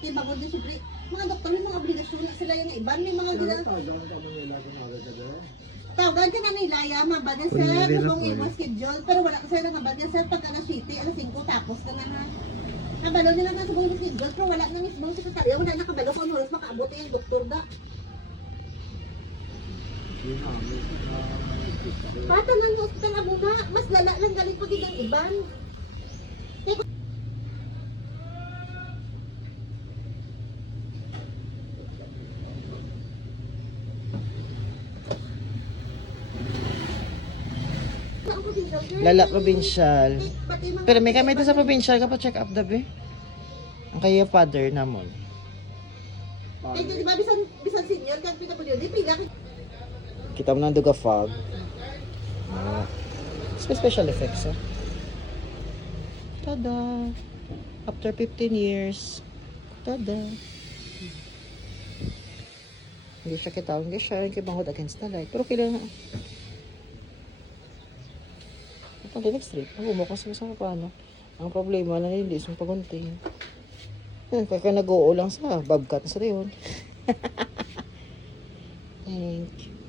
Kaya bago din siyempre, mga doktor may mga obligasyon na sila yung iban. May mga gila. Tawagan ka na nila, yama ba din sir? Kung i-was schedule. Pero wala kasi lang ba din sir, pag alas 7, alas 5, tapos ka na na. Kabalo nila na sa buong schedule, pero wala na mismo sa sekretarya. Wala na kabalo kung oras makaabot yung doktor da. Bata lang yung hospital na muna, mas lala lang galing pag yung iban. Lala provincial. Pero may kami ito sa provincial ka pa check up dabi. Ang kaya father namon. Di ba bisan senior kang PWD, pila ka. Kita mo ng duga fog. Special effects eh. Tada. After 15 years. Tada. Hindi siya kita. Hindi siya yung kibangod against the light. Pero kailangan. Ang next trip. Ang umukas mo sa paano. Ang problema na hindi yung pagunting. Kaya nag-oo lang sa bobcat sa rayon. Thank you.